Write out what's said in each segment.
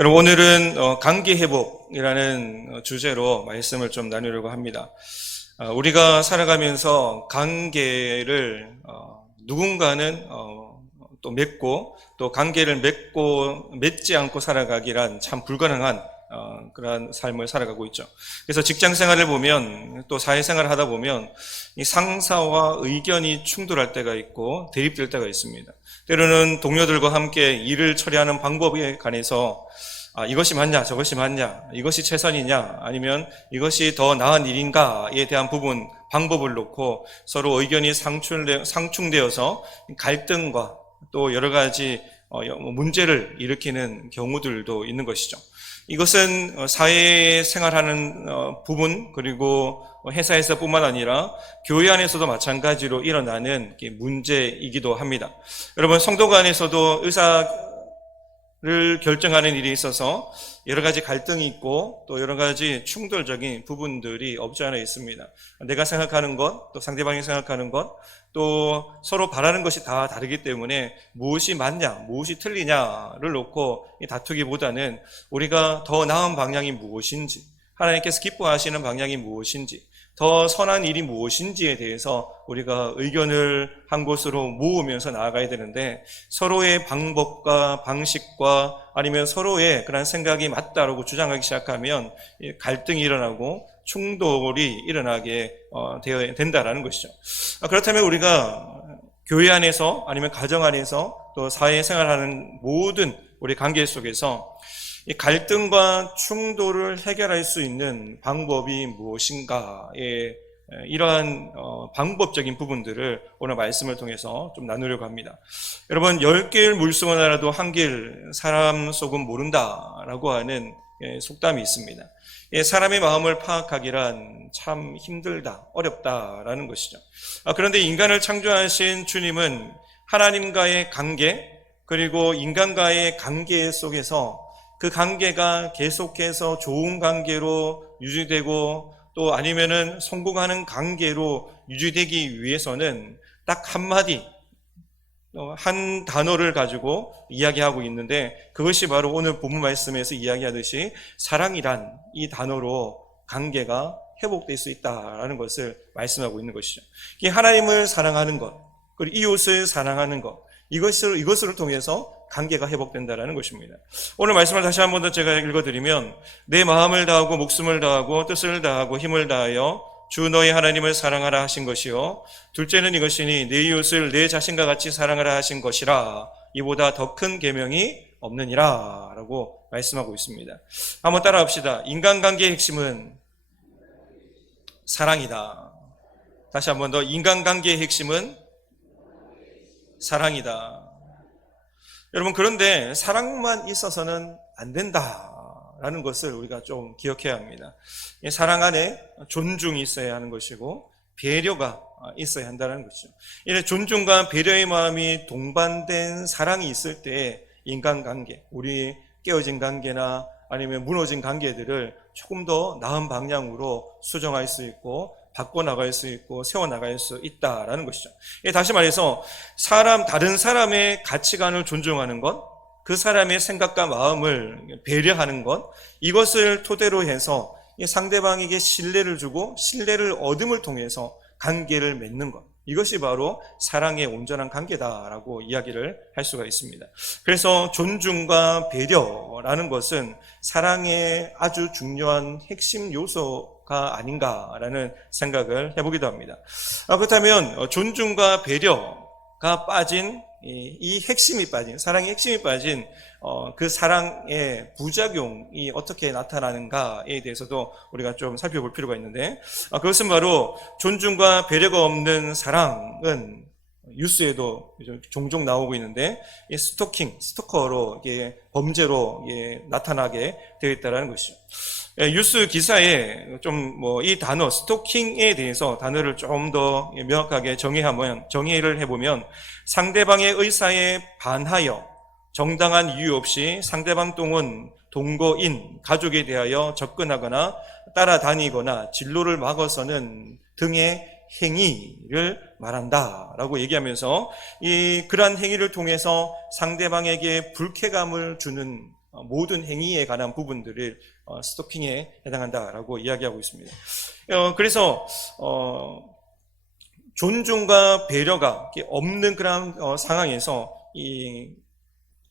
여러분, 오늘은 관계 회복이라는 주제로 말씀을 좀 나누려고 합니다. 우리가 살아가면서 관계를 누군가는 또 맺고, 또 관계를 맺지 않고 살아가기란 참 불가능한 그러한 삶을 살아가고 있죠. 그래서 직장 생활을 보면, 또 사회생활을 하다 보면 이 상사와 의견이 충돌할 때가 있고 대립될 때가 있습니다. 때로는 동료들과 함께 일을 처리하는 방법에 관해서 이것이 맞냐, 저것이 맞냐, 이것이 최선이냐, 아니면 이것이 더 나은 일인가에 대한 방법을 놓고 서로 의견이 상충되어서 갈등과 또 여러 가지 문제를 일으키는 경우들도 있는 것이죠. 이것은 사회생활하는 부분, 그리고 회사에서 뿐만 아니라 교회 안에서도 마찬가지로 일어나는 문제이기도 합니다. 여러분, 성도 간에서도 의사를 결정하는 일이 있어서 여러 가지 갈등이 있고 또 여러 가지 충돌적인 부분들이 없지 않아 있습니다. 내가 생각하는 것, 또 상대방이 생각하는 것, 또 서로 바라는 것이 다 다르기 때문에 무엇이 맞냐, 무엇이 틀리냐를 놓고 다투기보다는 우리가 더 나은 방향이 무엇인지, 하나님께서 기뻐하시는 방향이 무엇인지, 더 선한 일이 무엇인지에 대해서 우리가 의견을 한 곳으로 모으면서 나아가야 되는데, 서로의 방법과 방식과 아니면 서로의 그런 생각이 맞다라고 주장하기 시작하면 갈등이 일어나고 충돌이 일어나게 되어야 된다라는 것이죠. 그렇다면 우리가 교회 안에서 아니면 가정 안에서 또 사회생활하는 모든 우리 관계 속에서 이 갈등과 충돌을 해결할 수 있는 방법이 무엇인가에 이러한 방법적인 부분들을 오늘 말씀을 통해서 좀 나누려고 합니다. 여러분, 10개의 물속은 알아도 한길 사람 속은 모른다라고 하는 속담이 있습니다. 사람의 마음을 파악하기란 참 힘들다, 어렵다라는 것이죠. 그런데 인간을 창조하신 주님은 하나님과의 관계, 그리고 인간과의 관계 속에서 그 관계가 계속해서 좋은 관계로 유지되고 또 아니면은 성공하는 관계로 유지되기 위해서는 딱 한마디, 한 단어를 가지고 이야기하고 있는데, 그것이 바로 오늘 본문 말씀에서 이야기하듯이 사랑이란 이 단어로 관계가 회복될 수 있다라는 것을 말씀하고 있는 것이죠. 이게 하나님을 사랑하는 것, 그리고 이웃을 사랑하는 것, 이것을 통해서 관계가 회복된다는 것입니다. 오늘 말씀을 다시 한 번 더 제가 읽어드리면, 내 마음을 다하고 목숨을 다하고 뜻을 다하고 힘을 다하여 주 너희 하나님을 사랑하라 하신 것이요, 둘째는 이것이니 내 이웃을 내 자신과 같이 사랑하라 하신 것이라, 이보다 더 큰 계명이 없느니라 라고 말씀하고 있습니다. 한번 따라합시다. 인간관계의 핵심은 사랑이다. 다시 한 번 더, 인간관계의 핵심은 사랑이다. 여러분, 그런데 사랑만 있어서는 안 된다라는 것을 우리가 좀 기억해야 합니다. 사랑 안에 존중이 있어야 하는 것이고 배려가 있어야 한다는 것이죠. 이런 존중과 배려의 마음이 동반된 사랑이 있을 때 인간관계, 우리 깨어진 관계나 아니면 무너진 관계들을 조금 더 나은 방향으로 수정할 수 있고 바꿔나갈 수 있고 세워나갈 수 있다라는 것이죠. 다시 말해서 다른 사람의 가치관을 존중하는 것, 그 사람의 생각과 마음을 배려하는 것, 이것을 토대로 해서 상대방에게 신뢰를 주고 신뢰를 얻음을 통해서 관계를 맺는 것, 이것이 바로 사랑의 온전한 관계다라고 이야기를 할 수가 있습니다. 그래서 존중과 배려라는 것은 사랑의 아주 중요한 핵심 요소가 아닌가라는 생각을 해보기도 합니다. 그렇다면 존중과 배려가 빠진 이 핵심이 빠진, 사랑의 핵심이 빠진 그 사랑의 부작용이 어떻게 나타나는가에 대해서도 우리가 좀 살펴볼 필요가 있는데, 그것은 바로 존중과 배려가 없는 사랑은 뉴스에도 종종 나오고 있는데 스토커로 범죄로 나타나게 되어 있다는 것이죠. 뉴스 기사에 이 단어 스토킹에 대해서 단어를 좀 더 명확하게 정의를 해보면, 상대방의 의사에 반하여 정당한 이유 없이 상대방 또는 동거인, 가족에 대하여 접근하거나 따라다니거나 진로를 막아서는 등의 행위를 말한다라고 얘기하면서 그러한 행위를 통해서 상대방에게 불쾌감을 주는 모든 행위에 관한 부분들을 스토킹에 해당한다라고 이야기하고 있습니다. 그래서 존중과 배려가 없는 그런 상황에서 이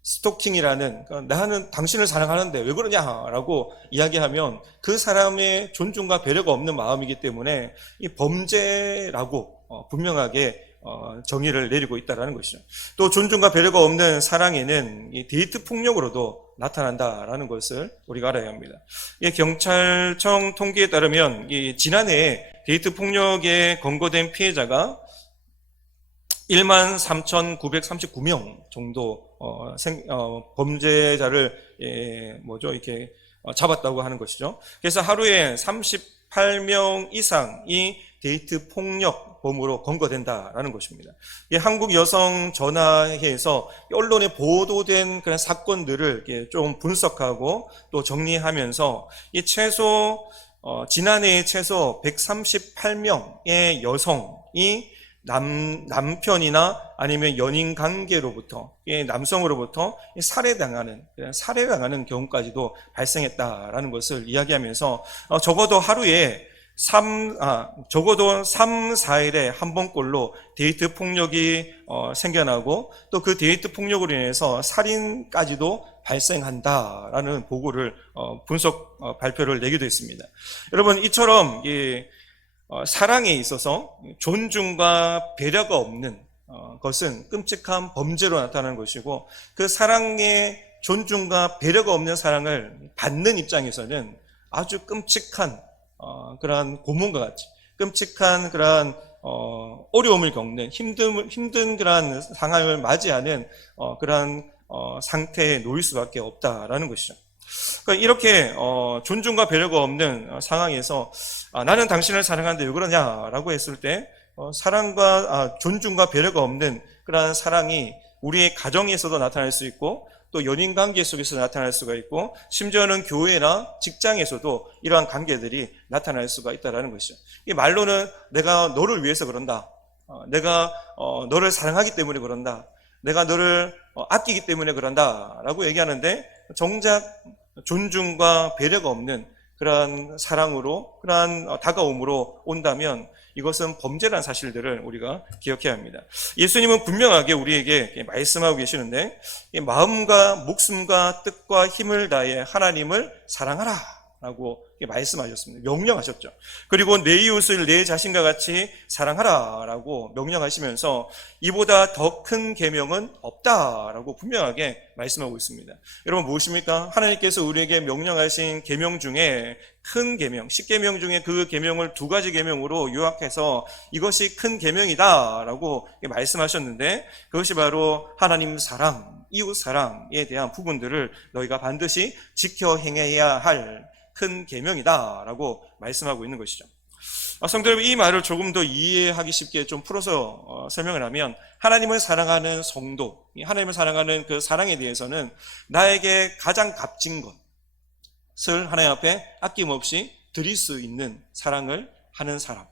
스토킹이라는, 나는 당신을 사랑하는데 왜 그러냐라고 이야기하면 그 사람의 존중과 배려가 없는 마음이기 때문에 이 범죄라고 분명하게 정의를 내리고 있다는 것이죠. 또 존중과 배려가 없는 사랑에는 이 데이트 폭력으로도 나타난다라는 것을 우리가 알아야 합니다. 경찰청 통계에 따르면 지난해 데이트 폭력에 검거된 피해자가 13,939명 정도 범죄자를 이렇게 잡았다고 하는 것이죠. 그래서 하루에 38명 이상이 데이트 폭력범으로 검거된다라는 것입니다. 한국 여성 전화회에서 언론에 보도된 그런 사건들을 좀 분석하고 또 정리하면서 지난해 최소 138명의 여성이 남편이나 아니면 연인 관계로부터, 남성으로부터 살해당하는 경우까지도 발생했다라는 것을 이야기하면서 적어도 하루에 적어도 3, 4일에 한 번꼴로 데이트 폭력이 생겨나고 또 그 데이트 폭력으로 인해서 살인까지도 발생한다라는 보고를 분석 발표를 내기도 했습니다. 여러분, 이처럼 사랑에 있어서 존중과 배려가 없는 것은 끔찍한 범죄로 나타나는 것이고, 그 사랑에 존중과 배려가 없는 사랑을 받는 입장에서는 아주 끔찍한 그러한 고문과 같이 끔찍한 그러한 어려움을 겪는 힘든 그러한 상황을 맞이하는 그러한 상태에 놓일 수밖에 없다라는 것이죠. 그러니까 이렇게 존중과 배려가 없는 상황에서 나는 당신을 사랑하는데 왜 그러냐라고 했을 때 존중과 배려가 없는 그러한 사랑이 우리의 가정에서도 나타날 수 있고 또 연인 관계 속에서 나타날 수가 있고 심지어는 교회나 직장에서도 이러한 관계들이 나타날 수가 있다는 것이죠. 이 말로는 내가 너를 위해서 그런다, 내가 너를 사랑하기 때문에 그런다, 내가 너를 아끼기 때문에 그런다 라고 얘기하는데, 정작 존중과 배려가 없는 그러한 사랑으로, 그러한 다가옴으로 온다면 이것은 범죄라는 사실들을 우리가 기억해야 합니다. 예수님은 분명하게 우리에게 말씀하고 계시는데, 마음과 목숨과 뜻과 힘을 다해 하나님을 사랑하라 라고 말씀하셨습니다. 명령하셨죠. 그리고 내 이웃을 내 자신과 같이 사랑하라 라고 명령하시면서 이보다 더 큰 계명은 없다라고 분명하게 말씀하고 있습니다. 여러분, 무엇입니까? 하나님께서 우리에게 명령하신 계명 중에 큰 계명, 10계명 중에 그 계명을 2가지 계명으로 요약해서 이것이 큰 계명이다라고 말씀하셨는데, 그것이 바로 하나님 사랑, 이웃 사랑에 대한 부분들을 너희가 반드시 지켜 행해야 할 큰 계명이다라고 말씀하고 있는 것이죠. 성도 여러분, 이 말을 조금 더 이해하기 쉽게 좀 풀어서 설명을 하면, 하나님을 사랑하는 성도, 하나님을 사랑하는 그 사랑에 대해서는 나에게 가장 값진 것을 하나님 앞에 아낌없이 드릴 수 있는 사랑을 하는 사람,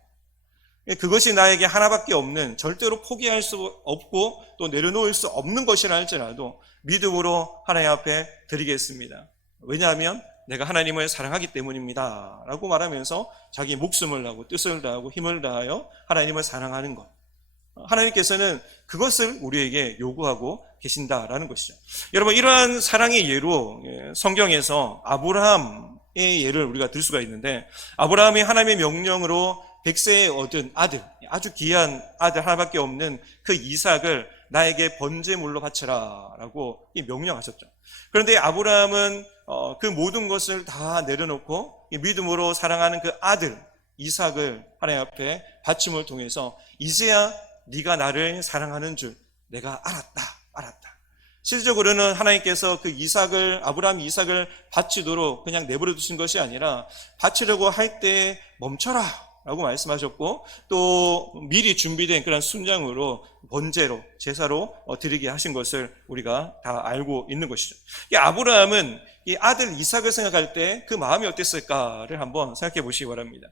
그것이 나에게 하나밖에 없는, 절대로 포기할 수 없고 또 내려놓을 수 없는 것이라 할지라도 믿음으로 하나님 앞에 드리겠습니다. 왜냐하면 내가 하나님을 사랑하기 때문입니다 라고 말하면서 자기 목숨을 다하고 뜻을 다하고 힘을 다하여 하나님을 사랑하는 것, 하나님께서는 그것을 우리에게 요구하고 계신다라는 것이죠. 여러분, 이러한 사랑의 예로 성경에서 아브라함의 예를 우리가 들 수가 있는데, 아브라함이 하나님의 명령으로 100세에 얻은 아들, 아주 귀한 아들 하나밖에 없는 그 이삭을 나에게 번제물로 바쳐라 라고 명령하셨죠. 그런데 아브라함은 그 모든 것을 다 내려놓고 믿음으로 사랑하는 그 아들 이삭을 하나님 앞에 바침을 통해서 이제야 네가 나를 사랑하는 줄 내가 알았다. 실질적으로는 하나님께서 그 아브라함 이삭을 바치도록 그냥 내버려 두신 것이 아니라, 바치려고 할 때 멈춰라 라고 말씀하셨고, 또 미리 준비된 그런 순장으로 번제로, 제사로 드리게 하신 것을 우리가 다 알고 있는 것이죠. 아브라함은 이 아들 이삭을 생각할 때 그 마음이 어땠을까를 한번 생각해 보시기 바랍니다.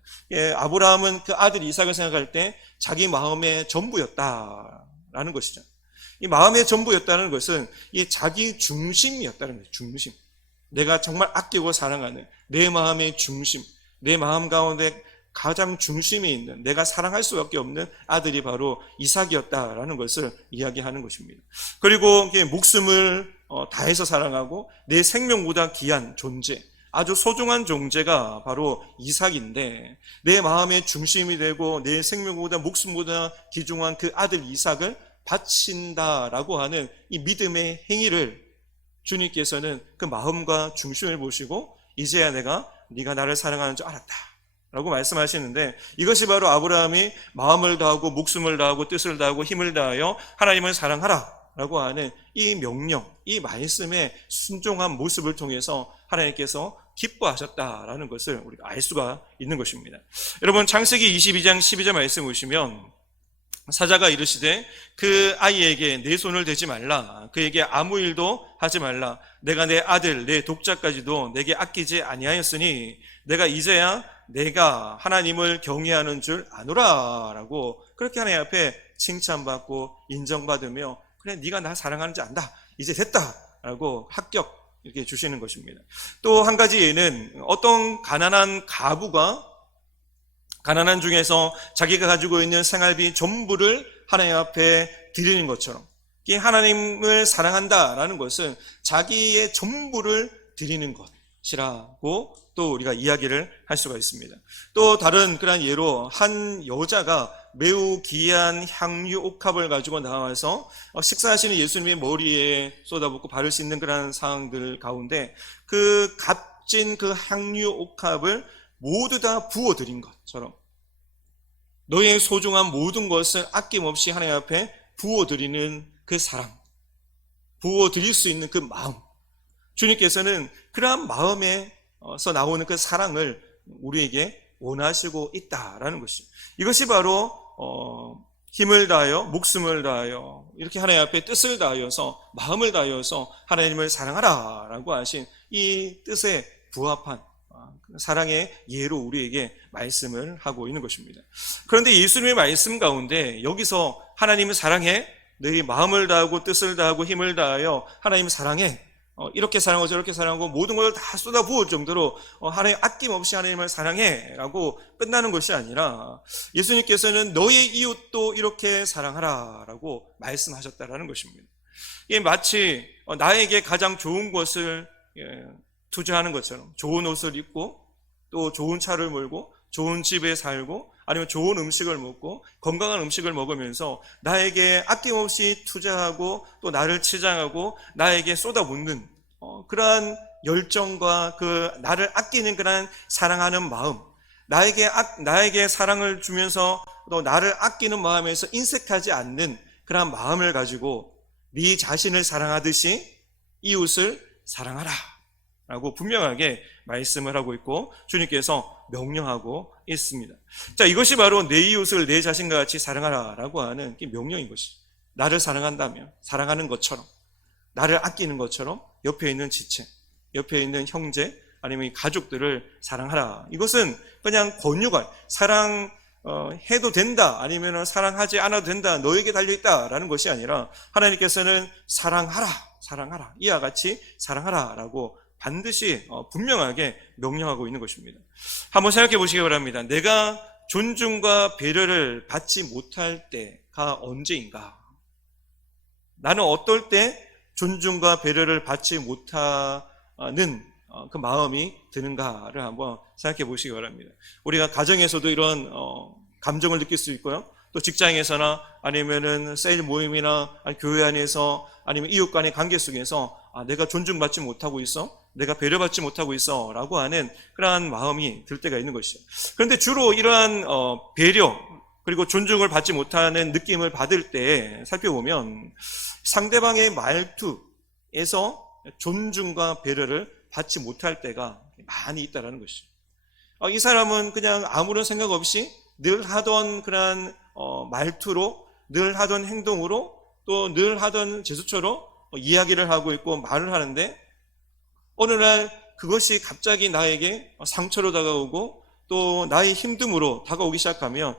아브라함은 그 아들 이삭을 생각할 때 자기 마음의 전부였다라는 것이죠. 이 마음의 전부였다는 것은 이 자기 중심이었다는 거예요. 중심. 내가 정말 아끼고 사랑하는 내 마음의 중심, 내 마음 가운데 가장 중심에 있는 내가 사랑할 수밖에 없는 아들이 바로 이삭이었다라는 것을 이야기하는 것입니다. 그리고 목숨을 다해서 사랑하고 내 생명보다 귀한 존재, 아주 소중한 존재가 바로 이삭인데, 내 마음의 중심이 되고 내 생명보다 목숨보다 귀중한 그 아들 이삭을 바친다라고 하는 이 믿음의 행위를 주님께서는 그 마음과 중심을 보시고 이제야 네가 나를 사랑하는 줄 알았다 라고 말씀하시는데, 이것이 바로 아브라함이 마음을 다하고 목숨을 다하고 뜻을 다하고 힘을 다하여 하나님을 사랑하라 라고 하는 이 명령, 이 말씀의 순종한 모습을 통해서 하나님께서 기뻐하셨다라는 것을 우리가 알 수가 있는 것입니다. 여러분, 창세기 22장 12절 말씀 보시면 사자가 이르시되 그 아이에게 내 손을 대지 말라, 그에게 아무 일도 하지 말라, 내가 내 아들 내 독자까지도 내게 아끼지 아니하였으니 내가 이제야 내가 하나님을 경외하는 줄 아노라 라고, 그렇게 하나님 앞에 칭찬받고 인정받으며 그래 네가 나 사랑하는지 안다, 이제 됐다 라고 합격 이렇게 주시는 것입니다. 또 한 가지 예는 어떤 가난한 가부가 가난한 중에서 자기가 가지고 있는 생활비 전부를 하나님 앞에 드리는 것처럼, 이 하나님을 사랑한다라는 것은 자기의 전부를 드리는 것이라고 또 우리가 이야기를 할 수가 있습니다. 또 다른 그런 예로 한 여자가 매우 귀한 향유 옥합을 가지고 나와서 식사하시는 예수님의 머리에 쏟아붓고 바를 수 있는 그런 상황들 가운데 그 값진 그 향유 옥합을 모두 다 부어드린 것처럼 너의 소중한 모든 것을 아낌없이 하나님 앞에 부어드리는 그 사랑, 부어드릴 수 있는 그 마음, 주님께서는 그러한 마음에서 나오는 그 사랑을 우리에게 원하시고 있다라는 것이죠. 이것이 바로 힘을 다하여 목숨을 다하여 이렇게 하나님 앞에 뜻을 다하여서 마음을 다하여서 하나님을 사랑하라 라고 하신 이 뜻에 부합한 사랑의 예로 우리에게 말씀을 하고 있는 것입니다. 그런데 예수님의 말씀 가운데 여기서 하나님을 사랑해, 너희 마음을 다하고 뜻을 다하고 힘을 다하여 하나님을 사랑해, 이렇게 사랑하고 저렇게 사랑하고 모든 것을 다 쏟아 부을 정도로 하나님 아낌없이 하나님을 사랑해 라고 끝나는 것이 아니라 예수님께서는 너의 이웃도 이렇게 사랑하라 라고 말씀하셨다라는 것입니다. 이게 마치 나에게 가장 좋은 것을 투자하는 것처럼, 좋은 옷을 입고 또 좋은 차를 몰고 좋은 집에 살고 아니면 좋은 음식을 먹고 건강한 음식을 먹으면서 나에게 아낌없이 투자하고 또 나를 치장하고 나에게 쏟아붓는 그러한 열정과 그 나를 아끼는 그러한 사랑하는 마음, 나에게 사랑을 주면서 또 나를 아끼는 마음에서 인색하지 않는 그러한 마음을 가지고 네 자신을 사랑하듯이 이웃을 사랑하라 라고 분명하게 말씀을 하고 있고 주님께서 명령하고 있습니다. 자, 이것이 바로 내 이웃을 내 자신과 같이 사랑하라 라고 하는 명령인 것이죠. 나를 사랑한다면 사랑하는 것처럼, 나를 아끼는 것처럼 옆에 있는 지체, 옆에 있는 형제 아니면 가족들을 사랑하라. 이것은 그냥 권유가 사랑해도 된다 아니면 사랑하지 않아도 된다, 너에게 달려있다 라는 것이 아니라 하나님께서는 사랑하라 이와 같이 사랑하라 라고 반드시 분명하게 명령하고 있는 것입니다. 한번 생각해 보시기 바랍니다. 내가 존중과 배려를 받지 못할 때가 언제인가? 나는 어떨 때 존중과 배려를 받지 못하는 그 마음이 드는가를 한번 생각해 보시기 바랍니다. 우리가 가정에서도 이런 감정을 느낄 수 있고요. 또 직장에서나 아니면은 세일 모임이나 교회 안에서 아니면 이웃 간의 관계 속에서 내가 존중받지 못하고 있어, 내가 배려받지 못하고 있어 라고 하는 그러한 마음이 들 때가 있는 것이죠. 그런데 주로 이러한 배려 그리고 존중을 받지 못하는 느낌을 받을 때 살펴보면 상대방의 말투에서 존중과 배려를 받지 못할 때가 많이 있다는 것이죠. 이 사람은 그냥 아무런 생각 없이 늘 하던 그런 말투로, 늘 하던 행동으로, 또 늘 하던 제스처로 이야기를 하고 있고 말을 하는데 어느 날 그것이 갑자기 나에게 상처로 다가오고 또 나의 힘듦으로 다가오기 시작하면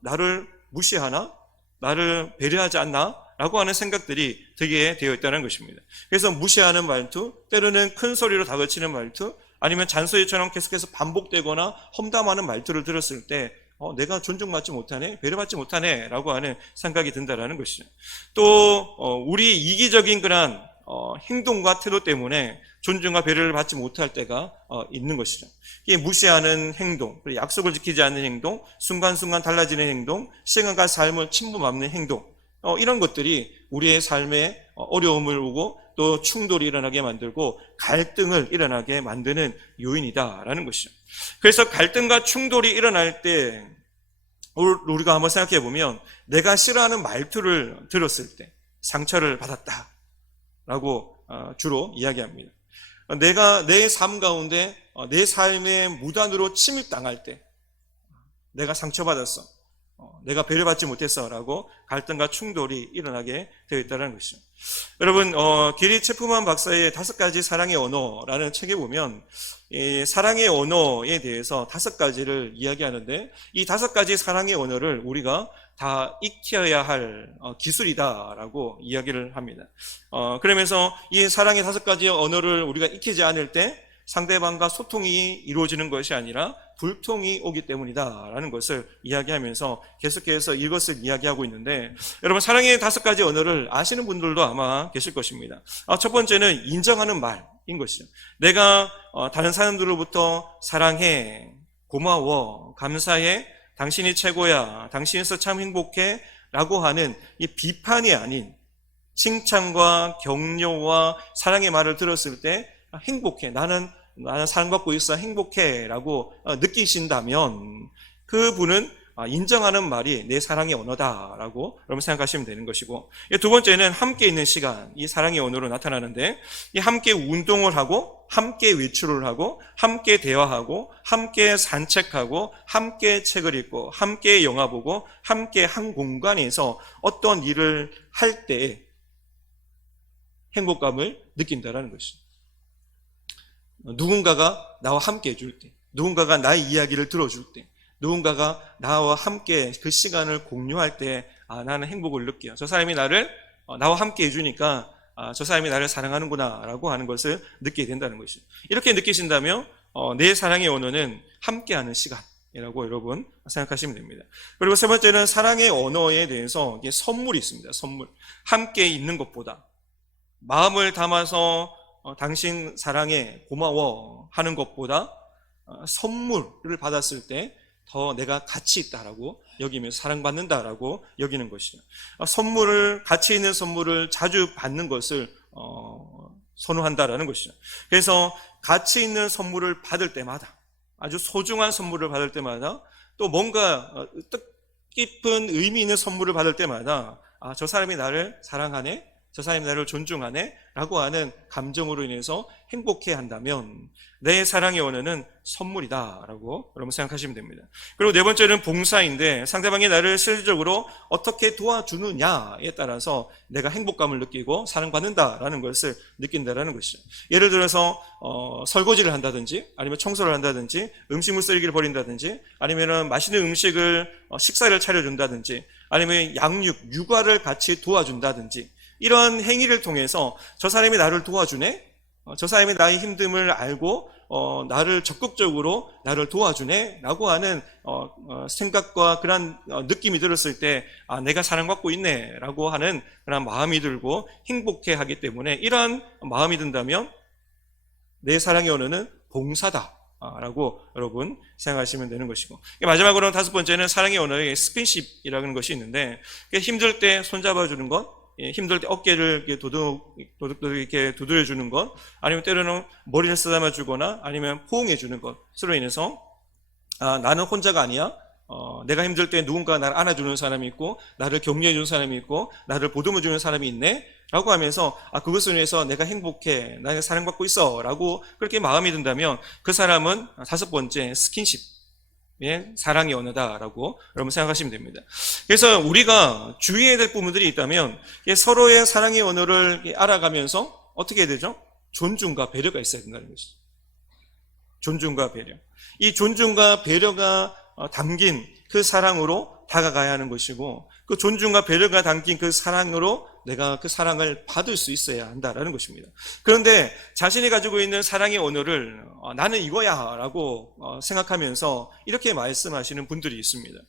나를 무시하나? 나를 배려하지 않나? 라고 하는 생각들이 들게 되어 있다는 것입니다. 그래서 무시하는 말투, 때로는 큰 소리로 다그치는 말투, 아니면 잔소리처럼 계속해서 반복되거나 험담하는 말투를 들었을 때 내가 존중받지 못하네, 배려받지 못하네 라고 하는 생각이 든다는 것이죠. 또 우리 이기적인 그런 행동과 태도 때문에 존중과 배려를 받지 못할 때가 있는 것이죠. 이게 무시하는 행동, 약속을 지키지 않는 행동, 순간순간 달라지는 행동, 시간과 삶을 침범하는 행동, 이런 것들이 우리의 삶에 어려움을 오고 또 충돌이 일어나게 만들고 갈등을 일어나게 만드는 요인이다라는 것이죠. 그래서 갈등과 충돌이 일어날 때 우리가 한번 생각해 보면 내가 싫어하는 말투를 들었을 때 상처를 받았다라고 주로 이야기합니다. 내가 내 삶 가운데 내 삶의 무단으로 침입당할 때 내가 상처받았어, 내가 배려받지 못했어 라고 갈등과 충돌이 일어나게 되어 있다는 것이죠. 여러분, 게리 체프만 박사의 5가지 사랑의 언어라는 책에 보면 이 사랑의 언어에 대해서 5가지를 이야기하는데, 이 5가지 사랑의 언어를 우리가 다 익혀야 할 기술이다라고 이야기를 합니다. 그러면서 이 사랑의 5가지 언어를 우리가 익히지 않을 때 상대방과 소통이 이루어지는 것이 아니라 불통이 오기 때문이다라는 것을 이야기하면서 계속해서 이것을 이야기하고 있는데, 여러분, 사랑의 5가지 언어를 아시는 분들도 아마 계실 것입니다. 첫 번째는 인정하는 말인 것이죠. 내가 다른 사람들로부터 사랑해, 고마워, 감사해, 당신이 최고야, 당신에서 참 행복해 라고 하는 이 비판이 아닌 칭찬과 격려와 사랑의 말을 들었을 때 행복해, 나는 사랑받고 있어, 행복해 라고 느끼신다면 그분은 인정하는 말이 내 사랑의 언어다라고 여러분 생각하시면 되는 것이고, 두 번째는 함께 있는 시간, 이 사랑의 언어로 나타나는데, 이 함께 운동을 하고 함께 외출을 하고 함께 대화하고 함께 산책하고 함께 책을 읽고 함께 영화 보고 함께 한 공간에서 어떤 일을 할 때 행복감을 느낀다는 것이죠. 누군가가 나와 함께 해줄 때, 누군가가 나의 이야기를 들어줄 때, 누군가가 나와 함께 그 시간을 공유할 때 나는 행복을 느껴요. 저 사람이 나와 함께 해주니까 저 사람이 나를 사랑하는구나 라고 하는 것을 느끼게 된다는 것이죠. 이렇게 느끼신다면 내 사랑의 언어는 함께하는 시간이라고 여러분 생각하시면 됩니다. 그리고 세 번째는 사랑의 언어에 대해서 선물이 있습니다. 선물. 함께 있는 것보다, 마음을 담아서 당신 사랑해, 고마워 하는 것보다 선물을 받았을 때 더 내가 가치 있다라고 여기면서 사랑받는다라고 여기는 것이죠. 가치 있는 선물을 자주 받는 것을 선호한다라는 것이죠. 그래서 가치 있는 선물을 받을 때마다, 아주 소중한 선물을 받을 때마다, 또 뭔가 뜻깊은 의미 있는 선물을 받을 때마다 저 사람이 나를 사랑하네, 저 사람이 나를 존중하네 라고 하는 감정으로 인해서 행복해 한다면 내 사랑의 언어는 선물이다 라고 여러분 생각하시면 됩니다. 그리고 네 번째는 봉사인데, 상대방이 나를 실질적으로 어떻게 도와주느냐에 따라서 내가 행복감을 느끼고 사랑받는다라는 것을 느낀다라는 것이죠. 예를 들어서 설거지를 한다든지, 아니면 청소를 한다든지, 음식물 쓰레기를 버린다든지, 아니면 맛있는 음식을 식사를 차려준다든지, 아니면 육아를 같이 도와준다든지, 이런 행위를 통해서 저 사람이 나를 도와주네, 저 사람이 나의 힘듦을 알고 나를 적극적으로 나를 도와주네 라고 하는 생각과 그런 느낌이 들었을 때 내가 사랑받고 있네 라고 하는 그런 마음이 들고 행복해 하기 때문에, 이러한 마음이 든다면 내 사랑의 언어는 봉사다 라고 여러분 생각하시면 되는 것이고, 마지막으로 5번째는 사랑의 언어의 스킨십이라는 것이 있는데, 힘들 때 손잡아주는 것, 힘들 때 어깨를 이렇게 도둑 이렇게 두드려 주는 것, 아니면 때로는 머리를 쓰다듬어 주거나 아니면 포옹해 주는 것으로 인해서 나는 혼자가 아니야, 내가 힘들 때 누군가 나를 안아주는 사람이 있고, 나를 격려해 주는 사람이 있고, 나를 보듬어 주는 사람이 있네 라고 하면서 그것을 위해서 내가 행복해, 나는 사랑받고 있어 라고 그렇게 마음이 든다면 그 사람은 5번째 스킨십, 사랑의 언어다라고 여러분 생각하시면 됩니다. 그래서 우리가 주의해야 될 부분들이 있다면 서로의 사랑의 언어를 알아가면서 어떻게 해야 되죠? 존중과 배려가 있어야 된다는 것이죠. 존중과 배려. 이 존중과 배려가 담긴 그 사랑으로 다가가야 하는 것이고, 그 존중과 배려가 담긴 그 사랑으로 내가 그 사랑을 받을 수 있어야 한다라는 것입니다. 그런데 자신이 가지고 있는 사랑의 언어를 나는 이거야 라고 생각하면서 이렇게 말씀하시는 분들이 있습니다.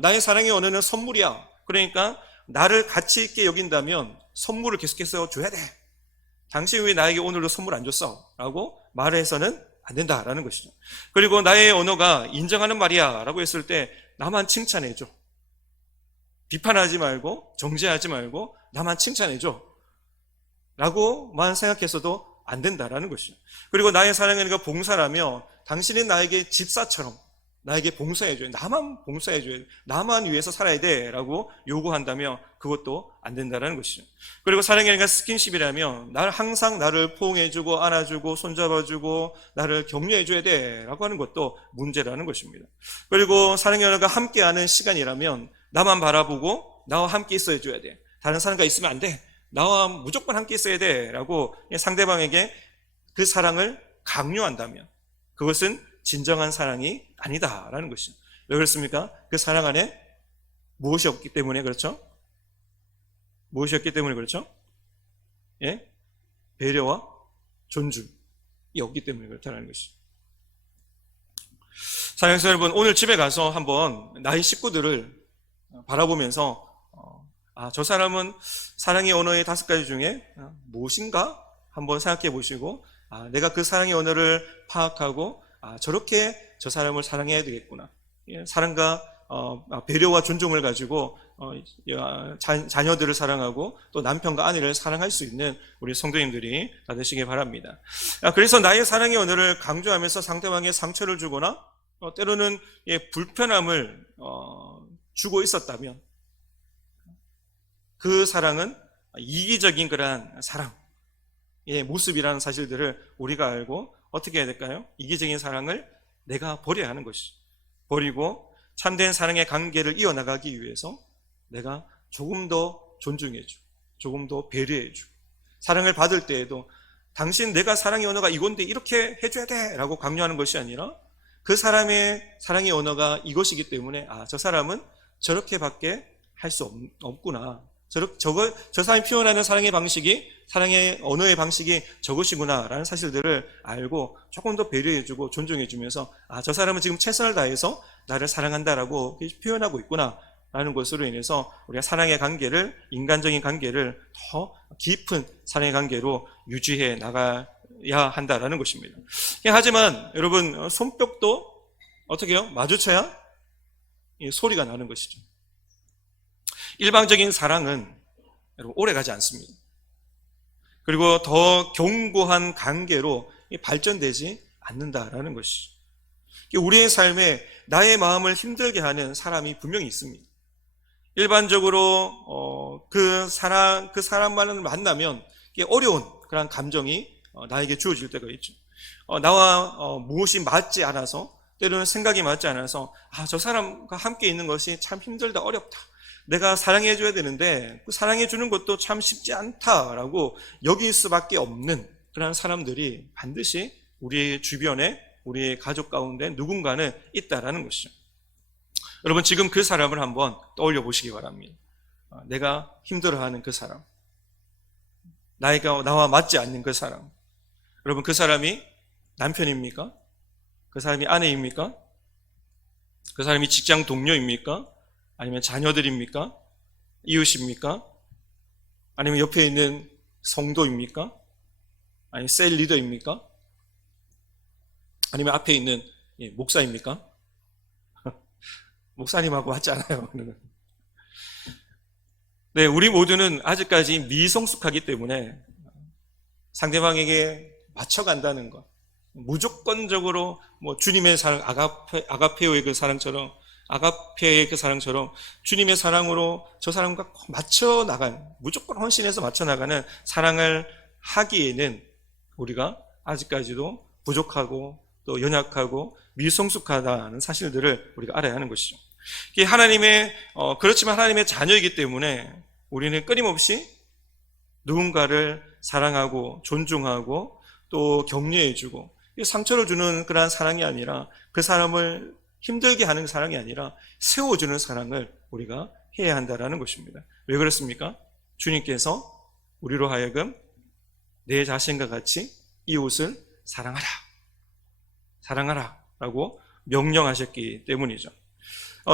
나의 사랑의 언어는 선물이야. 그러니까 나를 가치 있게 여긴다면 선물을 계속해서 줘야 돼. 당신 왜 나에게 오늘도 선물 안 줬어? 라고 말해서는 안 된다라는 것이죠. 그리고 나의 언어가 인정하는 말이야 라고 했을 때 나만 칭찬해줘. 비판하지 말고 정죄하지 말고 나만 칭찬해줘 라고만 생각해서도 안 된다라는 것이죠. 그리고 나의 사랑은 봉사라며 당신은 나에게 집사처럼 나에게 봉사해줘야 돼. 나만 봉사해줘야 돼. 나만 위해서 살아야 돼 라고 요구한다면 그것도 안 된다는 것이죠. 그리고 사랑이라는 스킨십이라면 항상 나를 포옹해주고 안아주고 손잡아주고 나를 격려해줘야 돼 라고 하는 것도 문제라는 것입니다. 그리고 사랑이라는 함께하는 시간이라면 나만 바라보고 나와 함께 있어야 줘야 돼. 다른 사람과 있으면 안 돼. 나와 무조건 함께 있어야 돼 라고 상대방에게 그 사랑을 강요한다면 그것은 진정한 사랑이 아니다라는 것이죠. 왜 그렇습니까? 그 사랑 안에 무엇이 없기 때문에 그렇죠? 무엇이 없기 때문에 그렇죠? 예? 배려와 존중이 없기 때문에 그렇다는 것이죠. 사랑하는 여러분, 오늘 집에 가서 한번 나의 식구들을 바라보면서 저 사람은 사랑의 언어의 5가지 중에 무엇인가 한번 생각해 보시고 내가 그 사랑의 언어를 파악하고 저렇게 저 사람을 사랑해야 되겠구나. 사랑과 배려와 존중을 가지고 자녀들을 사랑하고 또 남편과 아내를 사랑할 수 있는 우리 성도님들이 다 되시길 바랍니다. 그래서 나의 사랑의 언어를 강조하면서 상대방에 상처를 주거나 때로는 불편함을 주고 있었다면 그 사랑은 이기적인 그러한 사랑의 모습이라는 사실들을 우리가 알고 어떻게 해야 될까요? 이기적인 사랑을 내가 버려야 하는 것이죠. 버리고 참된 사랑의 관계를 이어나가기 위해서 내가 조금 더 존중해주고 조금 더 배려해주고 사랑을 받을 때에도 당신 내가 사랑의 언어가 이건데 이렇게 해줘야 돼 라고 강요하는 것이 아니라 그 사람의 사랑의 언어가 이것이기 때문에 저 사람은 저렇게밖에 할 수 없구나. 저 사람이 표현하는 사랑의 방식이 사랑의 언어의 방식이 저것이구나 라는 사실들을 알고 조금 더 배려해주고 존중해주면서 저 사람은 지금 최선을 다해서 나를 사랑한다라고 표현하고 있구나 라는 것으로 인해서 우리가 사랑의 관계를 인간적인 관계를 더 깊은 사랑의 관계로 유지해 나가야 한다라는 것입니다. 하지만 여러분 손뼉도 어떻게 해요? 마주쳐야 소리가 나는 것이죠. 일방적인 사랑은 여러분 오래가지 않습니다. 그리고 더 견고한 관계로 발전되지 않는다라는 것이죠. 우리의 삶에 나의 마음을 힘들게 하는 사람이 분명히 있습니다. 일반적으로 그 사람만을 만나면 어려운 그런 감정이 나에게 주어질 때가 있죠. 나와 무엇이 맞지 않아서 때로는 생각이 맞지 않아서 저 사람과 함께 있는 것이 참 힘들다 어렵다. 내가 사랑해줘야 되는데 그 사랑해주는 것도 참 쉽지 않다라고 여길 수밖에 없는 그런 사람들이 반드시 우리 주변에 우리 가족 가운데 누군가는 있다라는 것이죠. 여러분 지금 그 사람을 한번 떠올려 보시기 바랍니다. 내가 힘들어하는 그 사람, 나와 맞지 않는 그 사람. 여러분 그 사람이 남편입니까? 그 사람이 아내입니까? 그 사람이 직장 동료입니까? 아니면 자녀들입니까? 이웃입니까? 아니면 옆에 있는 성도입니까? 아니면 셀 리더입니까? 아니면 앞에 있는 목사입니까? 목사님하고 맞지 않아요. 네, 우리 모두는 아직까지 미성숙하기 때문에 상대방에게 맞춰간다는 것, 무조건적으로 주님의 사랑, 아가페오의 그 사랑처럼 아가페의 그 사랑처럼 주님의 사랑으로 저 사람과 맞춰 나가는, 무조건 헌신해서 맞춰 나가는 사랑을 하기에는 우리가 아직까지도 부족하고 또 연약하고 미성숙하다는 사실들을 우리가 알아야 하는 것이죠. 그렇지만 하나님의 자녀이기 때문에 우리는 끊임없이 누군가를 사랑하고 존중하고 또 격려해주고 상처를 주는 그러한 사랑이 아니라 그 사람을 힘들게 하는 사랑이 아니라 세워주는 사랑을 우리가 해야 한다는 것입니다. 왜 그렇습니까? 주님께서 우리로 하여금 내 자신과 같이 이웃을 사랑하라 라고 명령하셨기 때문이죠.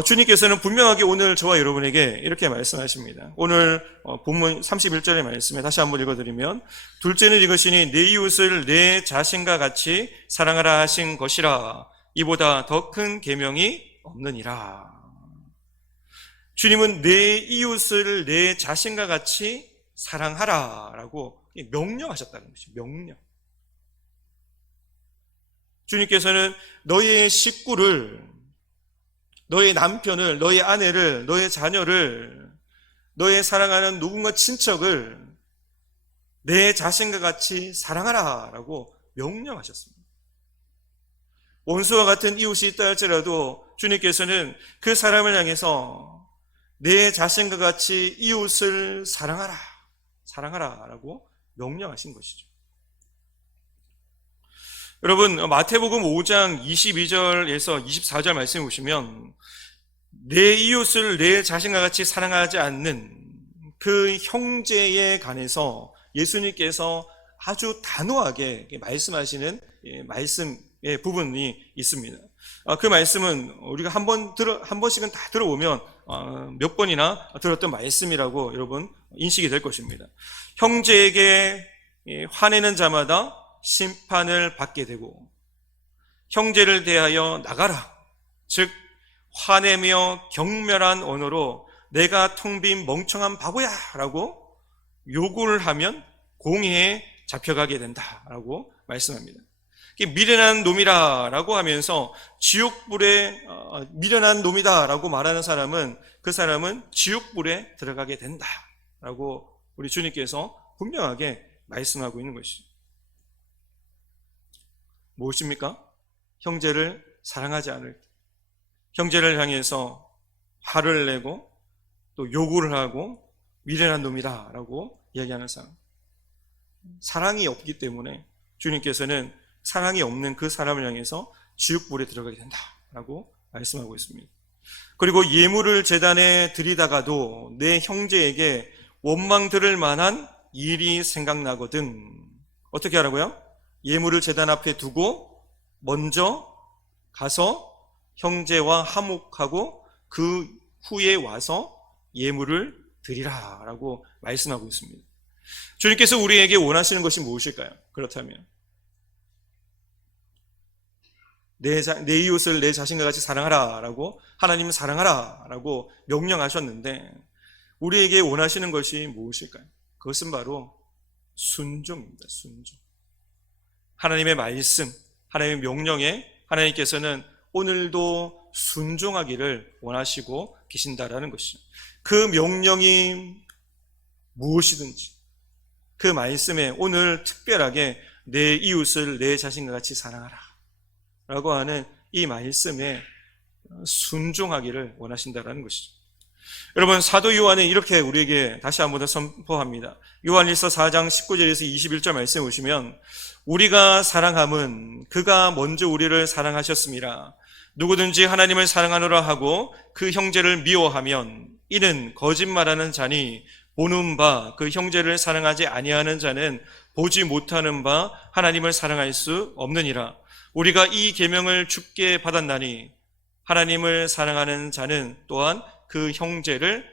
주님께서는 분명하게 오늘 저와 여러분에게 이렇게 말씀하십니다. 오늘 본문 31절의 말씀에 다시 한번 읽어드리면, 둘째는 이것이니 내 이웃을 내 자신과 같이 사랑하라 하신 것이라. 이보다 더 큰 계명이 없느니라. 주님은 내 이웃을 내 자신과 같이 사랑하라 라고 명령하셨다는 것이죠. 명령. 주님께서는 너의 식구를, 너의 남편을, 너의 아내를, 너의 자녀를, 너의 사랑하는 누군가 친척을 내 자신과 같이 사랑하라 라고 명령하셨습니다. 원수와 같은 이웃이 있다 할지라도 주님께서는 그 사람을 향해서 내 자신과 같이 이웃을 사랑하라 라고 명령하신 것이죠. 여러분, 마태복음 5장 22절에서 24절 말씀해 보시면, 내 이웃을 내 자신과 같이 사랑하지 않는 그 형제에 관해서 예수님께서 아주 단호하게 말씀하시는 말씀의 부분이 있습니다. 그 말씀은 우리가 한 번씩은 다 들어보면 몇 번이나 들었던 말씀이라고 여러분 인식이 될 것입니다. 형제에게 화내는 자마다 심판을 받게 되고, 형제를 대하여 나가라, 즉 화내며 경멸한 언어로 내가 텅 빈 멍청한 바보야 라고 욕을 하면 공회에 잡혀가게 된다라고 말씀합니다. 미련한 놈이라 라고 하면서 지옥불에 미련한 놈이다 라고 말하는 사람은, 그 사람은 지옥불에 들어가게 된다 라고 우리 주님께서 분명하게 말씀하고 있는 것이죠. 무엇입니까? 형제를 사랑하지 않을 때, 형제를 향해서 화를 내고 또 요구를 하고 미련한 놈이다 라고 이야기하는 사람, 사랑이 없기 때문에 주님께서는 사랑이 없는 그 사람을 향해서 지옥불에 들어가게 된다 라고 말씀하고 있습니다. 그리고 예물을 제단에 드리다가도 내 형제에게 원망 들을 만한 일이 생각나거든 어떻게 하라고요? 예물을 제단 앞에 두고 먼저 가서 형제와 화목하고 그 후에 와서 예물을 드리라 라고 말씀하고 있습니다. 주님께서 우리에게 원하시는 것이 무엇일까요? 그렇다면 내 이웃을 내 자신과 같이 사랑하라 라고, 하나님은 사랑하라 라고 명령하셨는데 우리에게 원하시는 것이 무엇일까요? 그것은 바로 순종입니다. 순종. 하나님의 말씀, 하나님의 명령에 하나님께서는 오늘도 순종하기를 원하시고 계신다라는 것이죠. 그 명령이 무엇이든지 그 말씀에 오늘 특별하게 내 이웃을 내 자신과 같이 사랑하라 라고 하는 이 말씀에 순종하기를 원하신다라는 것이죠. 여러분, 사도 요한은 이렇게 우리에게 다시 한번 더 선포합니다. 요한일서 4장 19절에서 21절 말씀 보시면, 우리가 사랑함은 그가 먼저 우리를 사랑하셨습니다. 누구든지 하나님을 사랑하노라 하고 그 형제를 미워하면 이는 거짓말하는 자니, 보는 바 그 형제를 사랑하지 아니하는 자는 보지 못하는 바 하나님을 사랑할 수 없느니라. 우리가 이 계명을 주께 받았나니 하나님을 사랑하는 자는 또한 그 형제를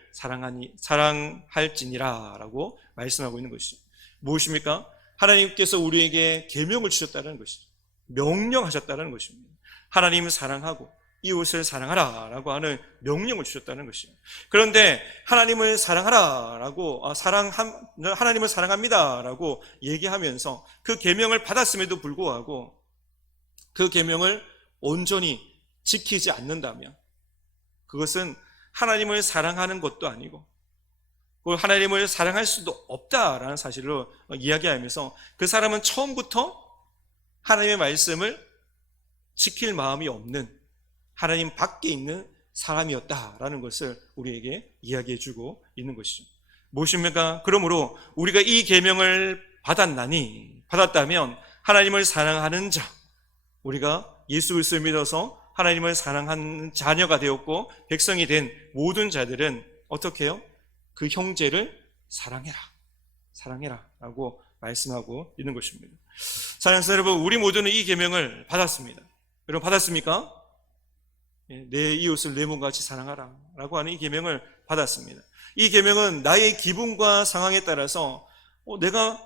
사랑할지니라 라고 말씀하고 있는 것이죠. 무엇입니까? 하나님께서 우리에게 계명을 주셨다는 것이죠. 명령하셨다는 것입니다. 하나님을 사랑하고 이웃을 사랑하라 라고 하는 명령을 주셨다는 것이에요. 그런데 하나님을 사랑하라 라고 하나님을 사랑합니다 라고 얘기하면서 그 계명을 받았음에도 불구하고 그 계명을 온전히 지키지 않는다면 그것은 하나님을 사랑하는 것도 아니고 하나님을 사랑할 수도 없다라는 사실을 이야기하면서 그 사람은 처음부터 하나님의 말씀을 지킬 마음이 없는 하나님 밖에 있는 사람이었다라는 것을 우리에게 이야기해주고 있는 것이죠. 무엇입니까? 그러므로 우리가 이 계명을 받았다면 하나님을 사랑하는 자, 우리가 예수 그리스도를 믿어서 하나님을 사랑하는 자녀가 되었고 백성이 된 모든 자들은 어떻게 해요? 그 형제를 사랑해라. 사랑해라. 라고 말씀하고 있는 것입니다. 사랑하는 여러분, 우리 모두는 이 계명을 받았습니다. 여러분 받았습니까? 내 이웃을 내 몸같이 사랑하라 라고 하는 이 계명을 받았습니다. 이 계명은 나의 기분과 상황에 따라서 내가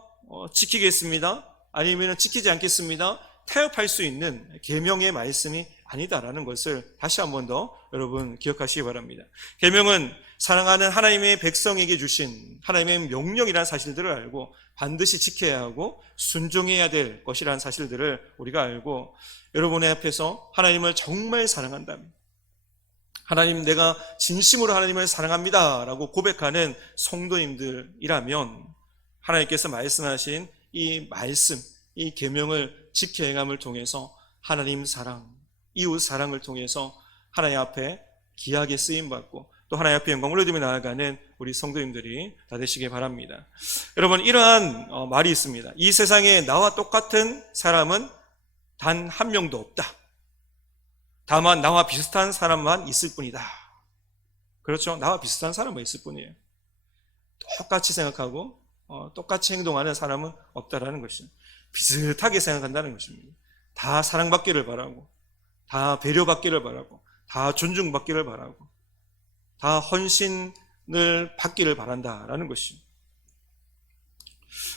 지키겠습니다, 아니면 지키지 않겠습니다, 타협할 수 있는 계명의 말씀이 아니다라는 것을 다시 한 번 더 여러분 기억하시기 바랍니다. 계명은 사랑하는 하나님의 백성에게 주신 하나님의 명령이라는 사실들을 알고 반드시 지켜야 하고 순종해야 될 것이라는 사실들을 우리가 알고, 여러분의 앞에서 하나님을 정말 사랑한다면, 하나님 내가 진심으로 하나님을 사랑합니다 라고 고백하는 성도님들이라면 하나님께서 말씀하신 이 말씀, 이 계명을 지켜 행함을 통해서 하나님 사랑, 이웃 사랑을 통해서 하나님 앞에 귀하게 쓰임받고 또 하나님 앞에 영광을 올려드리며 나아가는 우리 성도님들이 다 되시길 바랍니다. 여러분, 이러한 말이 있습니다. 이 세상에 나와 똑같은 사람은 단 한 명도 없다. 다만 나와 비슷한 사람만 있을 뿐이다. 그렇죠? 나와 비슷한 사람만 있을 뿐이에요. 똑같이 생각하고 똑같이 행동하는 사람은 없다라는 것입니다. 비슷하게 생각한다는 것입니다. 다 사랑받기를 바라고, 다 배려받기를 바라고, 다 존중받기를 바라고, 다 헌신을 받기를 바란다라는 것입니다.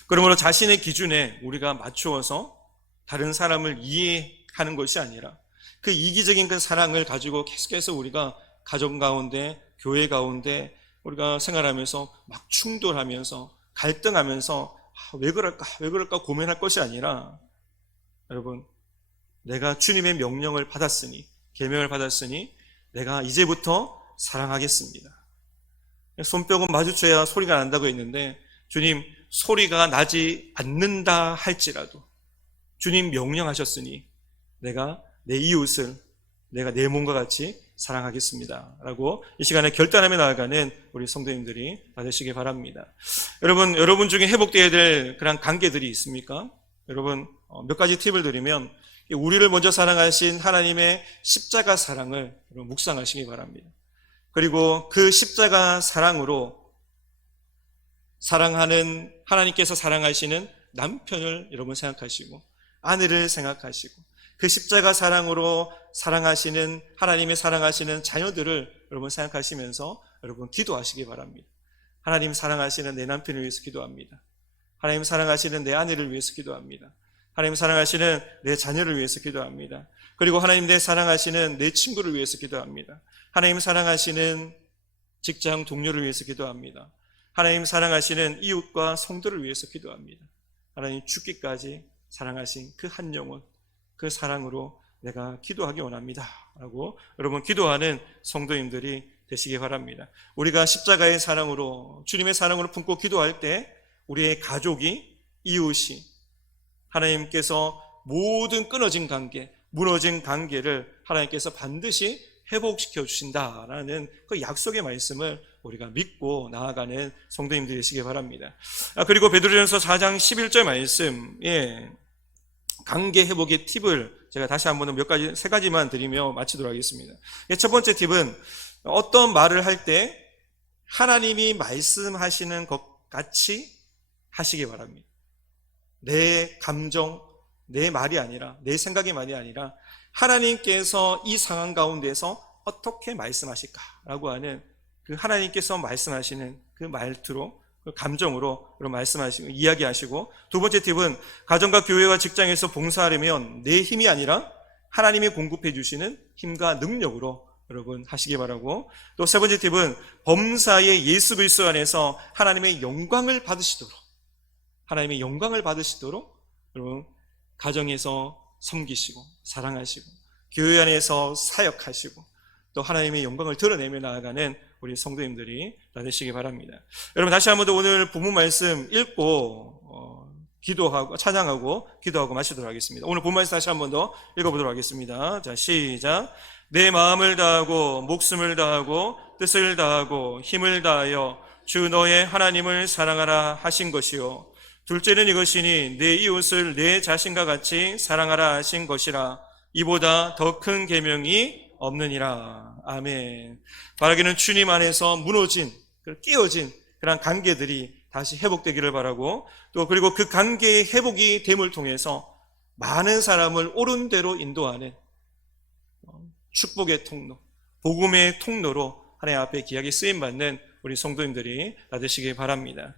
그러므로 자신의 기준에 우리가 맞추어서 다른 사람을 이해하는 것이 아니라 그 이기적인 그 사랑을 가지고 계속해서 우리가 가정 가운데, 교회 가운데 우리가 생활하면서 막 충돌하면서 갈등하면서 왜 그럴까 고민할 것이 아니라, 여러분, 내가 주님의 명령을 받았으니, 계명을 받았으니 내가 이제부터 사랑하겠습니다. 손뼉은 마주쳐야 소리가 난다고 했는데, 주님 소리가 나지 않는다 할지라도 주님 명령하셨으니 내가 내 이웃을 내가 내 몸과 같이 사랑하겠습니다 라고 이 시간에 결단하며 나아가는 우리 성도님들이 되시기 바랍니다. 여러분 중에 회복되어야 될 그런 관계들이 있습니까? 여러분, 몇 가지 팁을 드리면, 우리를 먼저 사랑하신 하나님의 십자가 사랑을 묵상하시기 바랍니다. 그리고 그 십자가 사랑으로 사랑하는, 하나님께서 사랑하시는 남편을 여러분 생각하시고, 아내를 생각하시고, 그 십자가 사랑으로 사랑하시는, 하나님의 사랑하시는 자녀들을 여러분 생각하시면서 여러분 기도하시기 바랍니다. 하나님 사랑하시는 내 남편을 위해서 기도합니다. 하나님 사랑하시는 내 아내를 위해서 기도합니다. 하나님 사랑하시는 내 자녀를 위해서 기도합니다. 그리고 하나님 내 사랑하시는 내 친구를 위해서 기도합니다. 하나님 사랑하시는 직장 동료를 위해서 기도합니다. 하나님 사랑하시는 이웃과 성도를 위해서 기도합니다. 하나님 죽기까지 사랑하신 그 한 영혼, 그 사랑으로 내가 기도하기 원합니다 라고 여러분 기도하는 성도님들이 되시기 바랍니다. 우리가 십자가의 사랑으로, 주님의 사랑으로 품고 기도할 때 우리의 가족이, 이웃이 하나님께서 모든 끊어진 관계, 무너진 관계를 하나님께서 반드시 회복시켜 주신다라는 그 약속의 말씀을 우리가 믿고 나아가는 성도님들이 되시기 바랍니다. 그리고 베드로전서 4장 11절 말씀에 관계 회복의 팁을 제가 다시 한번 세 가지만 드리며 마치도록 하겠습니다. 첫 번째 팁은, 어떤 말을 할 때 하나님이 말씀하시는 것 같이 하시기 바랍니다. 내 감정, 내 말이 아니라, 내 생각의 말이 아니라 하나님께서 이 상황 가운데서 어떻게 말씀하실까라고 하는 그 하나님께서 말씀하시는 그 말투로, 그 감정으로 말씀하시고 이야기하시고, 두 번째 팁은 가정과 교회와 직장에서 봉사하려면 내 힘이 아니라 하나님이 공급해 주시는 힘과 능력으로 여러분 하시기 바라고, 또 세 번째 팁은 범사의 예수 그리스도 안에서 하나님의 영광을 받으시도록, 하나님의 영광을 받으시도록 여러분 가정에서 섬기시고 사랑하시고 교회 안에서 사역하시고 또 하나님의 영광을 드러내며 나아가는 우리 성도님들이 되시기 바랍니다. 여러분, 다시 한번 더 오늘 본문 말씀 읽고 기도하고 찬양하고 기도하고 마치도록 하겠습니다. 오늘 본문 말씀 다시 한번 더 읽어보도록 하겠습니다. 자, 시작. 내 마음을 다하고 목숨을 다하고 뜻을 다하고 힘을 다하여 주 너의 하나님을 사랑하라 하신 것이요, 둘째는 이것이니 내 이웃을 내 자신과 같이 사랑하라 하신 것이라. 이보다 더 큰 계명이 없느니라. 아멘. 바라기는 주님 안에서 무너진, 깨어진 그런 관계들이 다시 회복되기를 바라고, 또 그리고 그 관계의 회복이 됨을 통해서 많은 사람을 옳은 대로 인도하는 축복의 통로, 복음의 통로로 하나님 앞에 귀하게 쓰임받는 우리 성도님들이 다 되시기 바랍니다.